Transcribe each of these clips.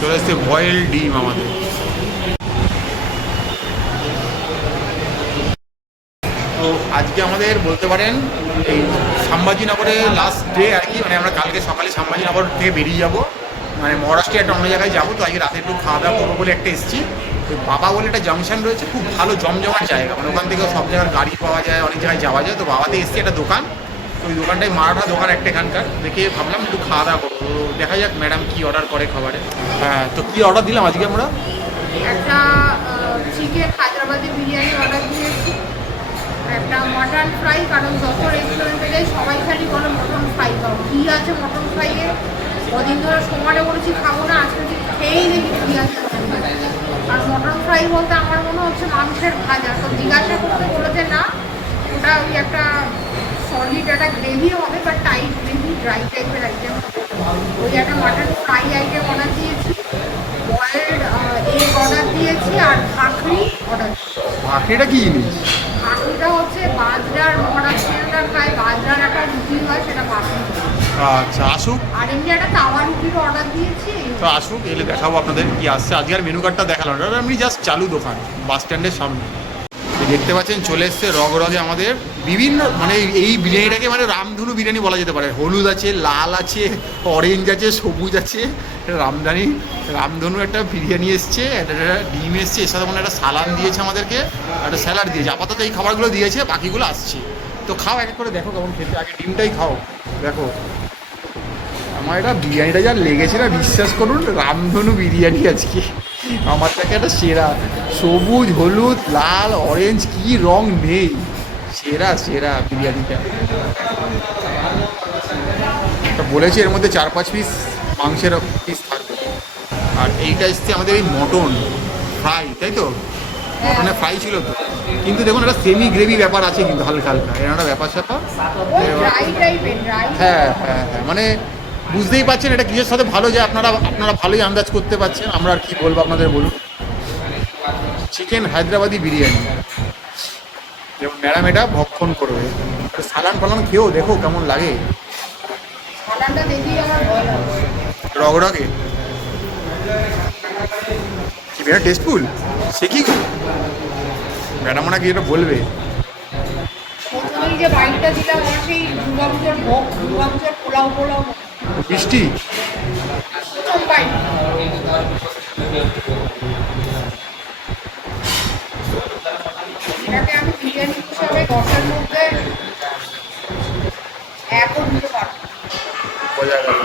চলে এসছে বয়েল ডিম আমাদের। তো আজকে আমাদের বলতে পারেন এই সাম্বাজিনগরে লাস্ট ডে আর কি, মানে আমরা কালকে সকালে সাম্বাজিনগর থেকে বেরিয়ে যাব, মানে মহারাষ্ট্রে একটা অন্য জায়গায় যাবো। তো আজকে রাতে একটু খাওয়া দাওয়া করবো বলে একটা এসেছি। ওই বাবা বলে একটা জাংশন রয়েছে, খুব ভালো জমজমাট জায়গা, মানে ওখান থেকে সব জায়গার গাড়ি পাওয়া যায়, অনেক জায়গায় যাওয়া যায়। তো বাবাতে এসেছি একটা দোকান, তো ওই দোকানটাই মারাঠা দোকান একটা এখানকার, দেখে ভাবলাম একটু খাওয়া দাওয়া করবো। তো দেখা যাক ম্যাডাম কী অর্ডার করে খাবারে। হ্যাঁ, তো কী অর্ডার দিলাম আজকে আমরা? একটা চিকেন হায়দ্রাবাদি বিরিয়ানি অর্ডার দিয়েছি, একটা মটন ফ্রাই, কারণ যত রেস্টুরেন্টে যাই সবাই খালি বলো মটন ফ্রাই খাও, কী আছে মটন ফ্রাইয়ে। কদিন ধরে সমানে বলেছি খাবো না, আজকে খেয়েই দেখি কী আছে। আর মটন ফ্রাই বলতে আমার মনে হচ্ছে মাংসের ভাজা। তো জিজ্ঞাসা করতে বলেছে না, ওটা ওই একটা সলিড একটা গ্রেভি হবে, বা টাইট গ্রেভি ড্রাই টাইপের আইটেম। ওই একটা মটন ফ্রাই আইটেম অর্ডার দিয়েছি, বয়েলড এগ অর্ডার দিয়েছি, আর ভাকরি অর্ডার দিয়েছি। ভাকরিটা কি জিনিস? ভাকরিটা হচ্ছে বাজরার, মহারাষ্ট্রিয়ানরা খায় বাজরার একটা রুটি হয়, সেটা ভাকরি। আচ্ছা, আসুক। আর এমনি একটা তাওয়া রুটিরও অর্ডার দিয়েছি। তো আসুক, এলে দেখাবো আপনাদের কি আসছে। আজকে আর মেনু কার্ডটা দেখালাম না, আমি জাস্ট চালু দোকান বাস স্ট্যান্ডের সামনে। দেখতে পাচ্ছেন চলে এসছে রগে আমাদের বিভিন্ন, মানে এই বিরিয়ানিটাকে মানে রামধনু বিরিয়ানি বলা যেতে পারে। হলুদ আছে, লাল আছে, অরেঞ্জ আছে, সবুজ আছে, রামধনু একটা বিরিয়ানি এসছে, একটা ডিম এসছে, এর সাথে মানে একটা সালান দিয়েছে আমাদেরকে, একটা স্যালাড দিয়েছে। আপাতত এই খাবারগুলো দিয়েছে, বাকিগুলো আসছে। তো খাও, এক এক করে দেখো কেমন খেতে। আগে ডিমটাই খাও, দেখো। আমার এটা বিরিয়ানিটা যা লেগেছে না, বিশ্বাস করুন, রামধনু বিরিয়ানি আজকে আমার কাছে একটা সেরা। সবুজ, হলুদ, লাল, অরেঞ্জ, কি রং নেই, সেরা সেরা বিরিয়ানিটা। তা বলেছি এর মধ্যে 4-5 পিস মাংসের পিস থাকবে। আর এইটা এসছে আমাদের এই মটন ফ্রাই, তাই তো? মটনের ফ্রাই ছিল তো, কিন্তু দেখুন একটা সেমি গ্রেভি ব্যাপার আছে, কিন্তু হালকা হালকা এর একটা ব্যাপার স্যাপার। হ্যাঁ হ্যাঁ হ্যাঁ, মানে বুঝতেই পারছেন এটা কিসের সাথে ভালো যায়, আপনারা ভালোই আন্দাজ করতে পারছেন। আমরা আর কি বলবো আপনাদের, বলুন। চিকেন হায়দ্রাবাদি বিরিয়ানি, যেমন ম্যাডাম এটা ভক্ষণ করবে। সালান ফালান খেয়েও দেখো কেমন লাগে, রগরগে কি বেটা টেস্টফুল। সে কি ম্যাডাম ওনা কি এটা বলবে? প্রথমেই যে বাইকটা দিলাম আমার সেই দুর্গাপুজোর ভোগ, দুর্গাপুজোর পোলাও পোলাও বৃষ্টি। প্রথম বাইক। এটাকে আমি বিরিয়ানি হিসাবে 10-এর মধ্যে 1-ও দিতে পারবো। বোঝা গেল,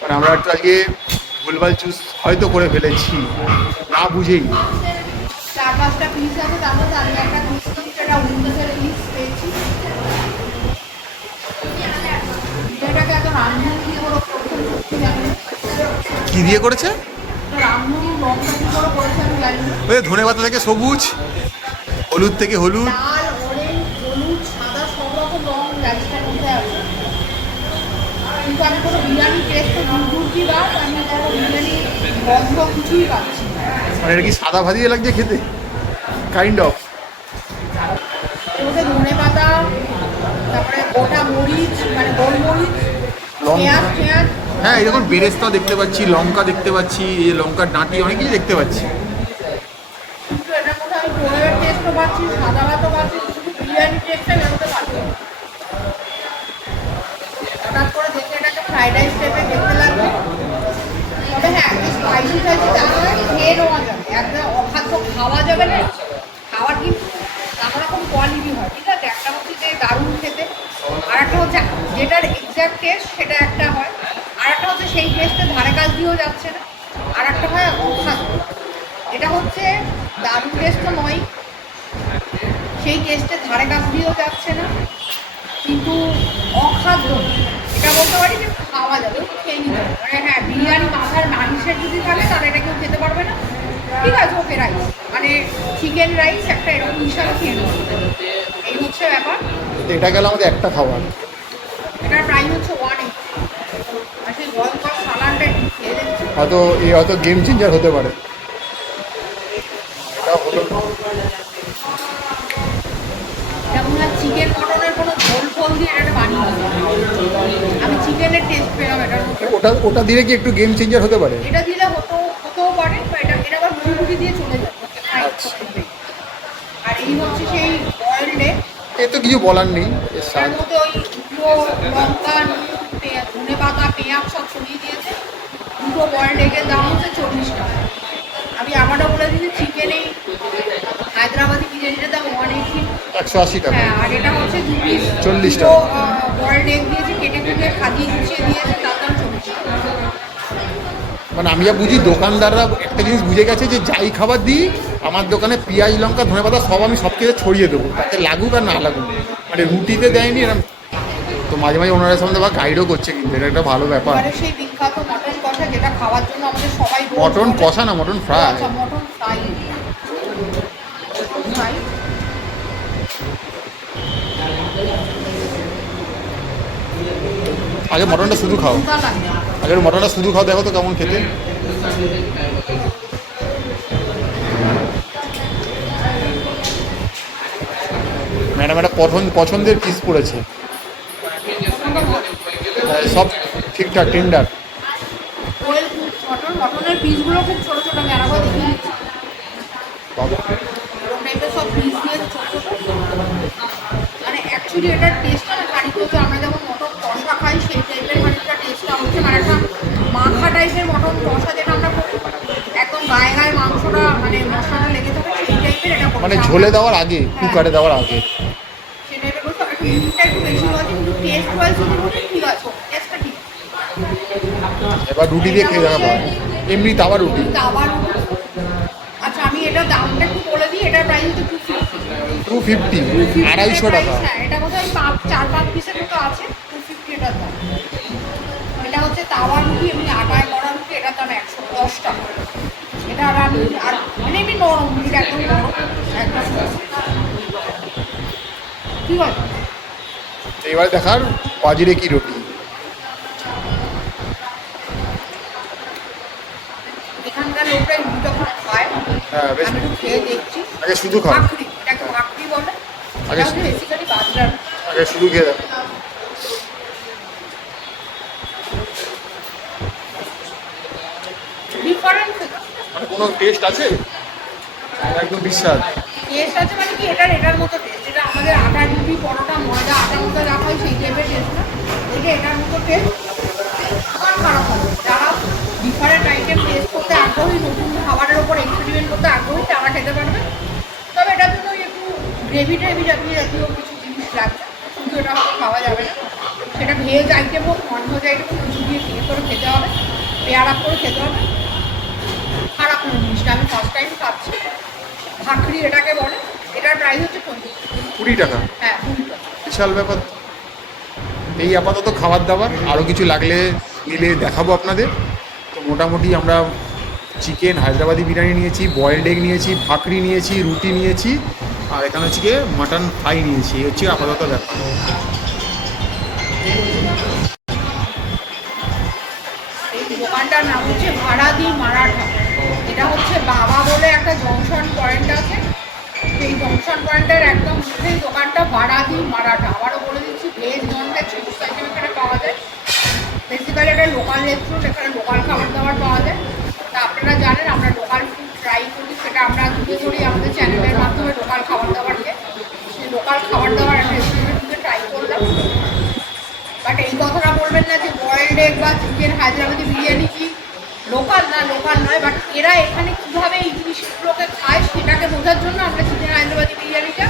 মানে আমরা একটু আজকে ভুলভাল চুজ হয়তো করে ফেলেছি না বুঝেই। 4-5টা পিস আছে, তার মধ্যে আমি একটা পিস সেটা উইন্ডোজের পিস পেয়েছি। এটাকে এত রান্না দিয়ে বড় প্রথম সত্যি জানি না। কি দিয়ে করেছে? রান্নার রংটা কি করে করেছে আমি জানি না। ওই ধনে পাতা থেকে সবুজ, হলুদ থেকে হলুদ, লাল, অরেঞ্জ, হলুদ, সাদা, সব রকম রং রাইসটার মধ্যে আছে। কিন্তু আমি কোনো বিরিয়ানি টেস্ট তো দূর কি বা আমি কোনো বিরিয়ানি গন্ধ কিছুই পাচ্ছি না। মানে এটা কি সাদা ভাজিয়ে লাগছে খেতে, কাইন্ড অফ। এর মধ্যে ধনে পাতা, তারপরে গোটা মরিচ, মানে গোলমরিচ, পেঁয়াজ পেঁয়াজ। হ্যাঁ, এই দেখুন বেরেস্তা দেখতে পাচ্ছি, লঙ্কা দেখতে পাচ্ছি, এই লঙ্কার ডাঁটি, অনেক কিছু দেখতে পাচ্ছি। কিন্তু এটার মধ্যে আমি পোলাওয়ের টেস্টও পাচ্ছি, সাদা ভাতও পাচ্ছি, শুধু বিরিয়ানি টেস্টটা বেরোতে পারছি না। হঠাৎ করে দেখে এটাকে ফ্রাইড রাইস টাইপের দেখতে লাগবে। তবে হ্যাঁ, স্পাইসি টাইপি তাহলে খেয়ে নেওয়া যাবে, একদম অখাদ্য খাওয়া যাবে না। খাওয়ার কিন্তু নানা রকম কোয়ালিটি হয়, ঠিক আছে? একটা হচ্ছে যে দারুণ খেতে, আর একটা হচ্ছে যেটার এক্স্যাক্ট টেস্ট সেটা একটা হয়, আর একটা হচ্ছে সেই টেস্টের ধারে কাজ দিয়েও যাচ্ছে না, আর একটা হয় অখাদ্য। এটা হচ্ছে দারুণ টেস্ট তো নয়, সেই টেস্টের ধারে কাজ দিয়েও যাচ্ছে না, কিন্তু অখাদ্য এটা বলতে পারি যে খাওয়া যাবে, খেয়ে নিতে হবে। মানে হ্যাঁ, বিরিয়ানি মাথার মাংসের যদি থাকে তাহলে এটা কেউ খেতে পারবে না, ঠিক আছে? ওকে, রাইস মানে চিকেন রাইস একটা এরকম হিসাবে খেয়ে নেবে, এই হচ্ছে ব্যাপার। এটা গেল আমাদের একটা খাবার। এটার প্রাইস হচ্ছে 180। আর সেই ভয়ঙ্কর সালানটা একটু খেয়ে দেখছি। হয়তো গেম চেঞ্জার হতে পারে। এটা হলো যেমন চিকেন মটনের কোনো ঝোল ফোল দিয়ে এটা বানিয়েছি। আমি চিকেনের টেস্ট পেলাম এটার মধ্যে। ওটা দিলে কি একটু গেম চেঞ্জার হতে পারে? এটা দিলে হতেও পারে, বা এটা আবার মুড়ি দিয়ে চলে যাবে। আর এই হচ্ছে সেই বয়েলড এগ। এ তো কিছু বলার নেই, এর তার স্বাদ। মধ্যে ওই দুটো লঙ্কা, ধনে পাতা, পেঁয়াজ সব ছড়িয়ে দিয়েছে। দুটো বয়েলড এগের দাম হচ্ছে 40 টাকা। আমি আমারটা বলে দিচ্ছি, চিকেন এই হায়দ্রাবাদি বিরিয়ানিটার দাম 180। 180 টাকা। হ্যাঁ, আর এটা হচ্ছে 2 পিস 40 টাকা। বয়েলড এগ দিয়েছে, কেটে কুটে খাদিয়ে গুছিয়ে দিয়েছে, তার দাম 40 টাকা। মানে আমি যা বুঝি দোকানদাররা একটা জিনিস বুঝে গেছে যে যাই খাবার দিই আমার দোকানে পেঁয়াজ লঙ্কা ধনেপাতা সব আমি সব কিছু ছড়িয়ে দেবো, তাতে লাগুক আর না লাগুক। মানে রুটিতে দেয়নি এরকম। তো মাঝে মাঝে ওনারা সামনে আবার গাইডও করছে, কিন্তু এটা একটা ভালো ব্যাপার। এবারে সেই বিখ্যাত মটন কষা, যেটা খাওয়ার জন্য আমাদের সবাই রোজ মটন বলে। কষা না, মটন ফ্রাই। আচ্ছা, মটন ফ্রাই। ফ্রাই। আগে মটনটা শুধু খাও, কোনটা লাগে? আগে মটনটা শুধু খাও, দেখো তো কেমন খেতে। ম্যাডাম একটা পছন্দের পিস পড়েছে, সব ঠিকঠাক টেন্ডার। ওয়েল কুক মটন, মটনের পিসগুলো খুব ছোট ছোট, আমি আরেকবার দেখিয়ে দিচ্ছি। এরকম টাইপের সব পিস দিয়ে ছোট ছোট। মানে অ্যাকচুয়ালি এটার টেস্টটা না খানিক হচ্ছে, আমরা যেমন মটন কষা খাই সেই টাইপের খানিকটা টেস্টটা হচ্ছে। মানে একটা মাখা টাইপের মটন কষা যেটা আমরা করি, একদম গায়ে গায়ে মাংসটা মানে মশলাটা লেগে থাকে, সেই টাইপের এটা করছি মানে আমরা। ঝোলে দেওয়ার আগে, কুকারে দেওয়ার আগে। সেই টাইপের করছি। একটু মিটটা একটু বেশি হয়েছে, কিন্তু টেস্ট ওয়াইজ যদি বলি ঠিক আছে, টেস্টটা ঠিক। এবার রুটি দিয়ে খেয়ে দেখা পাবে, এমনি তাওয়া রুটি। তাওয়া রুটি। আচ্ছা, আমি এটার দামটা একটু বলে দিই। এটার প্রাইস হচ্ছে 250। 250, 250 টাকা। হ্যাঁ, এটা বোধহয় 4-5 পিসের মতো আছে। 250 এটার দাম। এটা হচ্ছে তাওয়া রুটি, এমনি আটায় করা রুটি, এটার দাম 110 টাকা। এটা আর আমি আর মানে এমনি নরম, রুটিটা একদম নরম, একদম ঠিক আছে। এবার দেখার বাজিরে কি রুটি। এখানকার লোকরা এই রুটিটা খুব খায়। হ্যাঁ, বেশ। আমি একটু খেয়ে দেখছি। আগে শুধু খাও, ভাকরি, এটাকে ভাকরি বলে। আগে এটা হচ্ছে বেসিক্যালি বাজরার। আগে শুধু খেয়ে দেখো। ডিফারেন্ট মানে কোনো টেস্ট আছে? একদম বিশ্বাস। টেস্ট আছে, মানে কি এটার মতো টেস্ট। এটা আমাদের আটা রুটি, পরোটা, ময়দা, আটার মতো রাখা হয় সেই টাইপের টেস্ট না। এটার মতো টেস্ট আমার খারাপ হবে। যারা ডিফারেন্ট আইটেম টেস্ট করতে আগ্রহী, নতুন খাবারের ওপর এক্সপেরিমেন্ট করতে আগ্রহী, তারা খেতে পারবে। তবে এটার জন্য ওই একটু গ্রেভি টেভি জাতীয় কিছু জিনিস লাগবে, কিন্তু এটা হয়তো খাওয়া যাবে না। সেটা ভেজ আইটেম হোক, নন ভেজ আইটেম হোক, কিছু দিয়ে করে খেতে হবে, পেয়ার আপ করে খেতে হবে। খারাপ না জিনিসটা, আমি ফার্স্ট টাইম খাচ্ছি। ভাকরি এটাকে বলে। এটার প্রাইস হচ্ছে 20 টাকা। হ্যাঁ 20 টাকা। বিশাল ব্যাপার। এই আপাতত খাবার দাবার, আরও কিছু লাগলে নিলে দেখাবো আপনাদের। তো মোটামুটি আমরা চিকেন হায়দ্রাবাদি বিরিয়ানি নিয়েছি, বয়েলড এগ নিয়েছি, ভাকরি নিয়েছি, রুটি নিয়েছি, আর এখানে হচ্ছে গিয়ে মাটন ফ্রাই নিয়েছি। এই হচ্ছে আপাতত ব্যাপার। এই দোকানটার নাম হচ্ছে ভাড়াদি মারাঠা। এটা হচ্ছে বাবা বলে একটা জংশন পয়েন্ট আছে, সেই জংশন পয়েন্টের একদম মুখেই দোকানটা ভাড়াদি মারাঠা। আবারও বলে দিচ্ছি, ভেজ নন ভেজ সমস্ত আইটেম এখানে পাওয়া যায়। বেসিক্যালি এটা লোকাল রেস্টুরেন্ট, এখানে লোকাল খাবার দাবার পাওয়া যায়। তা আপনারা জানেন আমরা লোকাল ফুড ট্রাই করি, সেটা আমরা তুলে ধরি আমাদের চ্যানেলের মাধ্যমে লোকাল খাবার দাবারকে। সেই লোকাল খাবার দাবার একটা রেস্টুরেন্ট থেকে ট্রাই করলাম। বাট এই কথাটা বলবেন না যে বয়েলড এগ বা চিকেন হায়দ্রাবাদি বিরিয়ানি কি লোকাল না, লোকাল নয়। বাট এরা এখানে কীভাবে এই জিনিসগুলোকে খায় সেটাকে বোঝার জন্য আমরা চিকেন হায়দ্রাবাদি বিরিয়ানিটা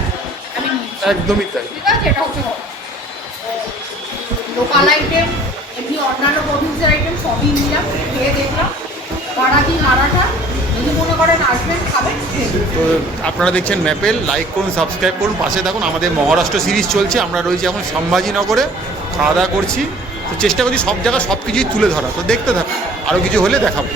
আমি নিচ্ছি। একদমই তাই। ঠিক আছে, এটা হচ্ছে লোকাল আইটেম। এমনি অন্যান্য প্রভিন্সের আইটেম সবই নিলাম, খেয়ে দেখলাম। ভাড়াদি মারাঠা, যদি মনে করেন আসবেন খাবেন, খেয়ে দেখবেন। তো আপনারা দেখছেন ম্যাপেল, লাইক করুন, সাবস্ক্রাইব করুন, পাশে থাকুন। আমাদের মহারাষ্ট্র সিরিজ চলছে, আমরা রয়েছি এখন সম্ভাজিনগরে, খাওয়া দাওয়া করছি। তো চেষ্টা করছি সব জায়গায় সব কিছুই তুলে ধরা। তো দেখতে থাকুন, আরও কিছু হলে দেখাবো।